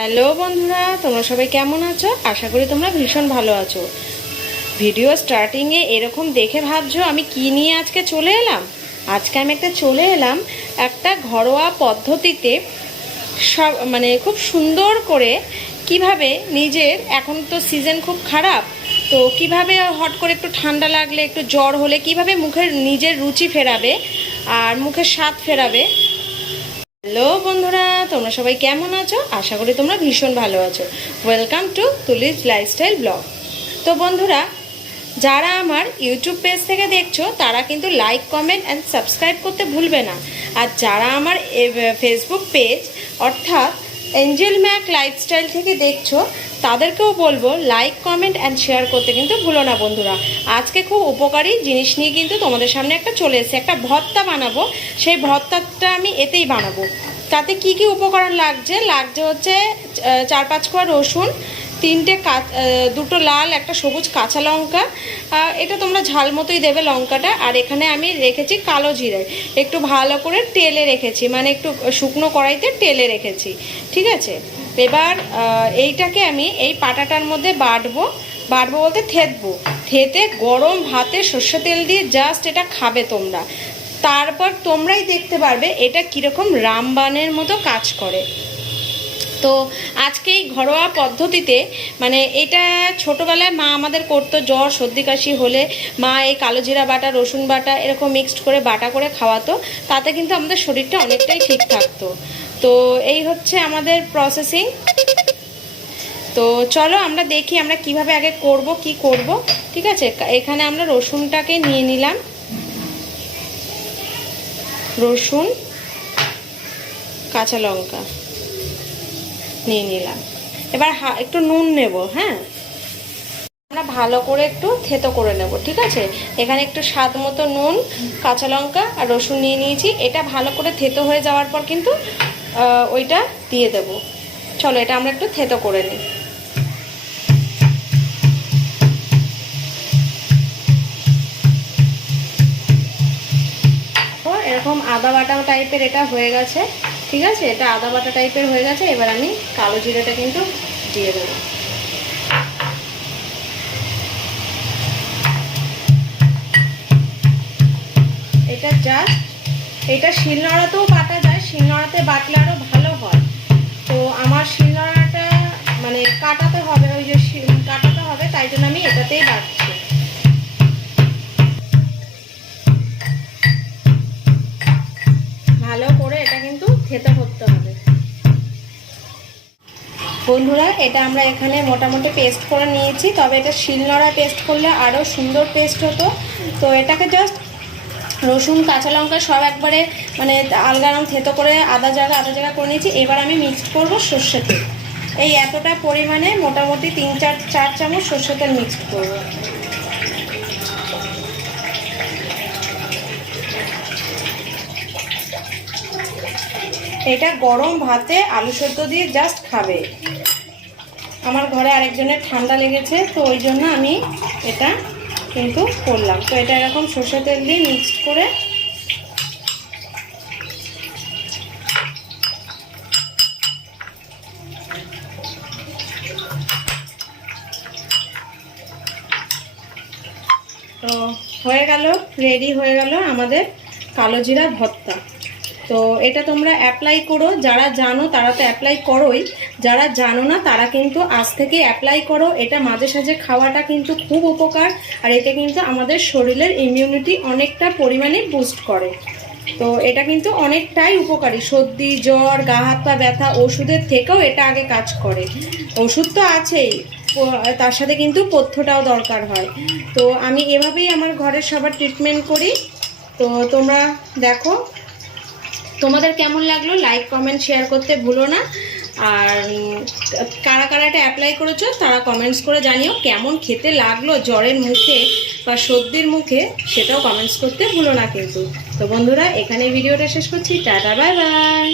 Hello বন্ধুরা, তোমরা সবাই কেমন আছো? আশা করি তোমরা ভীষণ ভালো আছো। ভিডিও স্টার্টিংয়ে এরকম দেখে ভাবছো আমি কি নিয়ে আজকে চলে এলাম। আজকে আমি চলে এলাম একটা ঘরোয়া পদ্ধতিতে সব খুব সুন্দর করে কিভাবে নিজের, এখন তো সিজন খুব খারাপ, তো কিভাবে হট করে একটু ঠান্ডা লাগলে, একটু জ্বর হলে কিভাবে মুখের নিজের রুচি ফেরাবে আর মুখের স্বাদ ফেরাবে। হ্যালো বন্ধুরা, তোমরা সবাই কেমন আছো? আশা করি তোমরা ভীষণ ভালো আছো। Welcome to Tuli's lifestyle blog. তো বন্ধুরা, যারা আমার ইউটিউব পেজ থেকে দেখছো তারা কিন্তু লাইক, কমেন্ট অ্যান্ড সাবস্ক্রাইব করতে ভুলবে না। আর যারা আমার ফেসবুক পেজ অর্থাৎ এঞ্জেল ম্যাক লাইফস্টাইল থেকে দেখছো তাদেরকেও বলবো লাইক, কমেন্ট অ্যান্ড শেয়ার করতে কিন্তু ভুলো না বন্ধুরা। আজকে খুব উপকারী জিনিস নিয়ে কিন্তু তোমাদের সামনে চলে এসেছে। একটা ভর্তা বানাবো, সেই ভর্তাটা আমি এতেই বানাবো। তাতে কি কি উপকরণ লাগছে হচ্ছে 4-5 কোয়া রসুন, দুটো লাল, একটা সবুজ কাঁচা লঙ্কা। এটা তোমরা ঝাল মতোই দেবে লঙ্কাটা। আর এখানে আমি রেখেছি কালো জিরে, একটু ভালো করে টেলে রেখেছি, একটু শুকনো কড়াইতে টেলে রেখেছি। ঠিক আছে, এবার এইটাকে আমি এই পাটাটার মধ্যে বাটবো বলতে থেতে গরম ভাতে সর্ষে তেল দিয়ে জাস্ট এটা খাবে তোমরা। তারপর তোমরাই দেখতে পারবে এটা কীরকম রামবানের মতো কাজ করে। তো আজকে এই ঘরোয়া পদ্ধতিতে এটা ছোটোবেলায় মা আমাদের করতো। জ্বর সর্দি কাশি হলে মা এই কালো জিরা বাটা, রসুন বাটা এরকম মিক্সড করে বাটা করে খাওয়াতো। তাতে কিন্তু আমাদের শরীরটা অনেকটাই ঠিক থাকতো। তো এই হচ্ছে আমাদের প্রসেসিং। তো চলো আমরা দেখি আমরা কিভাবে আগে কি করব। ঠিক আছে, এখানে আমরা রসুনটাকে নিয়ে নিলাম, রসুন, কাঁচা লঙ্কা নিয়ে নিলাম। এবার একটু নুন নেব। হ্যাঁ, আমরা ভালো করে একটু থেতো করে নেব। ঠিক আছে, এখানে একটু স্বাদ মতো নুন, কাঁচা লঙ্কা আর রসুন নিয়ে নিয়েছি। এটা ভালো করে থেতো হয়ে যাওয়ার পর কিন্তু ওইটা দিয়ে দেব। চলো এটা আমরা একটু থেতো করে নিই। এরকম আদা বাটা টাইপের এটা হয়ে গেছে। ঠিক আছে, এটা আদা বাটা টাইপের হয়ে গেছে। এবার আমি কালো জিরাটা কিন্তু দিয়ে দেবো। এটা শিলনোড়াতেও বাটা যায়, শিলনোড়াতে বাটলে আরও ভালো হয়। তো আমার শিলনোড়াটা কাটাতে হবে, কাটাতে হবে, তাই জন্য আমি এটাতেই বাটছি। ভালো করে এটা কিন্তু থেতো করতে হবে বন্ধুরা। এটা আমরা এখানে মোটামুটি পেস্ট করে নিয়েছি, তবে এটা শিলনোড়ায় পেস্ট করলে আরও সুন্দর পেস্ট হতো। তো এটাকে জাস্ট রসুন, কাঁচা লঙ্কা সব একবারে আলগারাম থেতো করে আদা জায়গা করে নিয়েছি। এবার আমি মিক্সড করব সর্ষে তেল। এই এতটা পরিমাণে মোটামুটি 3-4 চামচ সর্ষে তেল মিক্সড করব। এটা গরম ভাতে আলু সেদ্ধ দিয়ে জাস্ট খাবে। আমার ঘরে আরেকজনের ঠান্ডা লেগেছে, তো ওই জন্য আমি এটা কিন্তু করলাম। তো এটা এরকম সর্ষে তেল দিয়ে মিক্সড করে তো হয়ে গেল, রেডি হয়ে গেল আমাদের কালো জিরা ভর্তা। তো এটা তোমরা অ্যাপ্লাই করো, যারা জানো তারা তো অ্যাপ্লাই করোই, যারা জানো না তারা কিন্তু আজ থেকে অ্যাপ্লাই করো। এটা মাঝে সাঝে খাওয়াটা কিন্তু খুব উপকার, আর এটা কিন্তু আমাদের শরীরের ইমিউনিটি অনেকটা পরিমাণে বুস্ট করে। তো এটা কিন্তু অনেকটাই উপকারী। সর্দি, জ্বর, গা হাত পা ব্যথা ওষুধের থেকেও এটা আগে কাজ করে। ওষুধ তো আছেই, তার সাথে কিন্তু পথ্যটাও দরকার হয়। তো আমি এভাবেই আমার ঘরের সবার ট্রিটমেন্ট করি। তো তোমরা দেখো তোমাদের কেমন লাগলো, লাইক, কমেন্ট, শেয়ার করতে ভুলো না। আর কারা কারা এটা অ্যাপ্লাই করেছো তারা কমেন্টস করে জানিও কেমন খেতে লাগলো জ্বরের মুখে বা সর্দির মুখে, সেটাও কমেন্টস করতে ভুলো না কিন্তু। তো বন্ধুরা, এখানে ভিডিওটা শেষ করছি। Tata, bye bye.